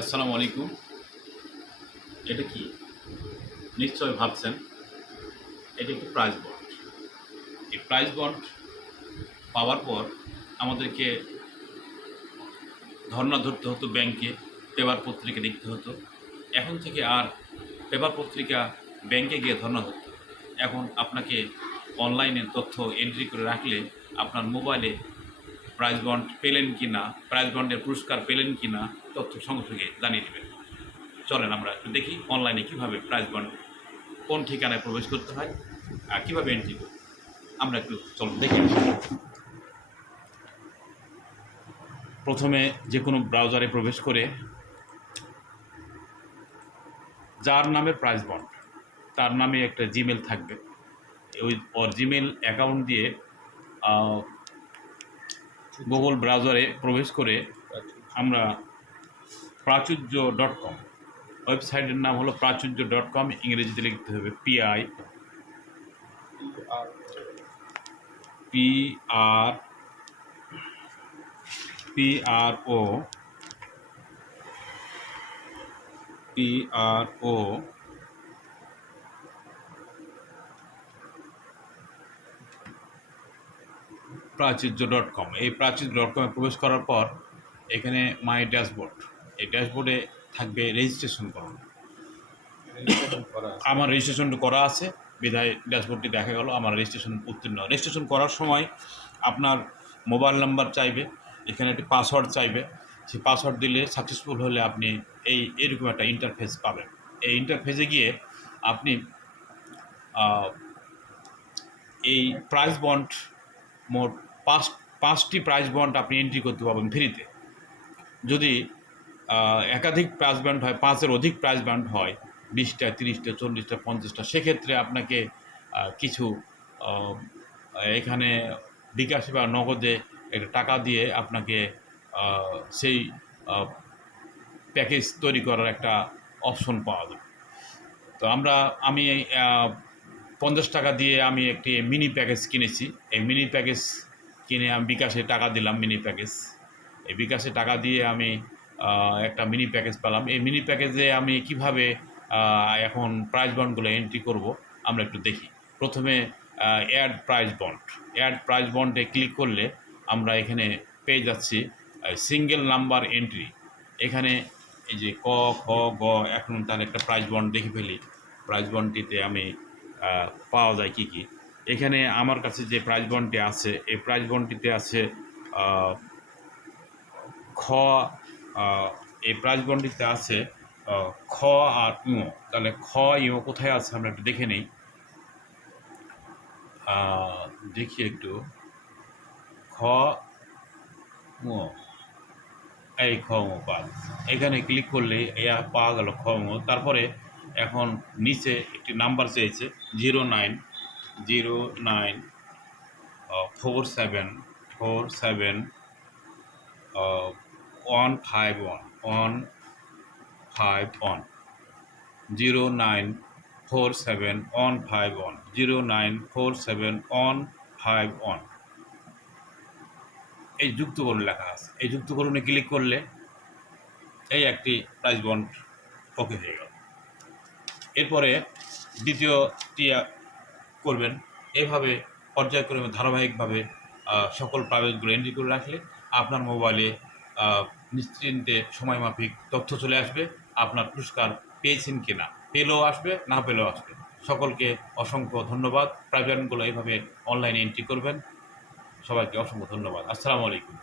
আসসালামু আলাইকুম। এটা কি? নিশ্চয় ভাবছেন। এটা একটি প্রাইজ বন্ড এই প্রাইজ বন্ড পাওয়ার পর আমাদেরকে ধর্ণা ধরতে হতো ব্যাংকে পেপার পত্রিকা লিখতে হতো। এখন থেকে আর পেপার পত্রিকা ব্যাংকে গিয়ে ধর্ণা হয়। এখন আপনাকে অনলাইনে তথ্য এন্ট্রি করে রাখলে আপনার মোবাইলে প্রাইজ বন্ড পেলেন কি না প্রাইজ বন্ডের পুরস্কার পেলেন কি না, তথ্য সঙ্গে সঙ্গে জানিয়ে দেবেন। চলেন আমরা একটু দেখি অনলাইনে কীভাবে প্রাইজ বন্ড কোন ঠিকানায় প্রবেশ করতে হয় আর কীভাবে এন্ট্রি করতে আমরা একটু চলুন, দেখি। প্রথমে যে কোনো ব্রাউজারে প্রবেশ করে যার নামে প্রাইজ বন্ড তার নামে একটা জিমেল থাকবে। ওই, ওর জিমেল অ্যাকাউন্ট দিয়ে গুগল ব্রাউজারে প্রবেশ করে আমরা প্রাচুর্য ডট কম। ওয়েবসাইটের নাম হলো প্রাচুর্য ডট কম ইংরেজিতে লিখতে হবে PI P R P R O P R O Prachurjo dot com এই প্রাচুর্য ডট কমে প্রবেশ করার পর এখানে মাই ড্যাশবোর্ড এই ড্যাশবোর্ডে থাকবে রেজিস্ট্রেশন করা। আমার রেজিস্ট্রেশন করা আছে বিধায় ড্যাশবোর্ডটি দেখা গেল আমার রেজিস্ট্রেশন উত্তীর্ণ। রেজিস্ট্রেশন করার সময় আপনার মোবাইল নাম্বার চাইবে এখানে একটি পাসওয়ার্ড চাইবে। সেই পাসওয়ার্ড দিলে সাকসেসফুল হলে আপনি এই এরকম একটা ইন্টারফেস পাবেন। এই ইন্টারফেসে গিয়ে আপনি এই প্রাইস বন্ড মোট পাঁচ, পাঁচটি প্রাইজ বন্ড আপনি এন্ট্রি করতে পারবেন ফ্রিতে যদি একাধিক প্রাইজ বন্ড হয়, পাঁচের অধিক প্রাইজ বন্ড হয়, বিশটা, তিরিশটা, চল্লিশটা, পঞ্চাশটা, সেক্ষেত্রে আপনাকে কিছু এখানে বিকাশে বা নগদে একটা টাকা দিয়ে আপনাকে সেই প্যাকেজ তৈরি করার একটা অপশন পাওয়া যাবে। তো আমরা, আমি পঞ্চাশ টাকা দিয়ে আমি একটি মিনি প্যাকেজ কিনেছি। এই মিনি প্যাকেজ কিনে আমি বিকাশে টাকা দিলাম মিনি প্যাকেজ এই বিকাশে টাকা দিয়ে আমি একটা মিনি প্যাকেজ পেলাম। এই মিনি প্যাকেজে আমি কীভাবে এখন প্রাইজ বন্ডগুলো এন্ট্রি করব, আমরা একটু দেখি। প্রথমে add prize bond add prize বন্ডে ক্লিক করলে আমরা এখানে পেয়ে যাচ্ছি সিঙ্গেল নাম্বার এন্ট্রি এখানে এই যে ক, খ, গ, এখন তার একটা প্রাইজ বন্ড দেখে ফেলি। প্রাইজ বন্ডটিতে আমি পাওয়া যায় কি কি? এখানে আমার কাছে যে প্রাইজ বন্ডটি আছে, এই প্রাইজ বন্ডটিতে আছে খ এই প্রাইজ বন্ডটিতে আছে খ আর ইও। তাহলে খ, ইও কোথায় আছে আমরা একটু দেখে নিই। দেখি একটু। খ এই খ পাঁচ এখানে ক্লিক করলে এ পাওয়া গেল খ তারপরে এখন নিচে একটি নাম্বার চেয়েছে zero nine zero nine four seven four seven one five one one five one zero nine four seven one five one zero nine four seven one five one এই যুক্তকরণ লেখা আছে। এই যুক্তকরণে ক্লিক করলে এই একটি প্রাইজ বন্ড ওকে হয়ে গেল। এরপরে দ্বিতীয়টি করবেন এইভাবে পর্যায়ক্রমে ধারাবাহিকভাবে সকল প্রাইভেটগুলো এন্ট্রি করে রাখলে আপনার মোবাইলে নিশ্চিন্তে সময়মাফিক তথ্য চলে আসবে, আপনার পুরস্কার পেয়েছেন কি না পেলেও আসবে, না পেলেও আসবে। সকলকে অসংখ্য ধন্যবাদ। প্রাইভেটগুলো এইভাবে অনলাইনে এন্ট্রি করবেন। সবাইকে অসংখ্য ধন্যবাদ। আসসালামু আলাইকুম।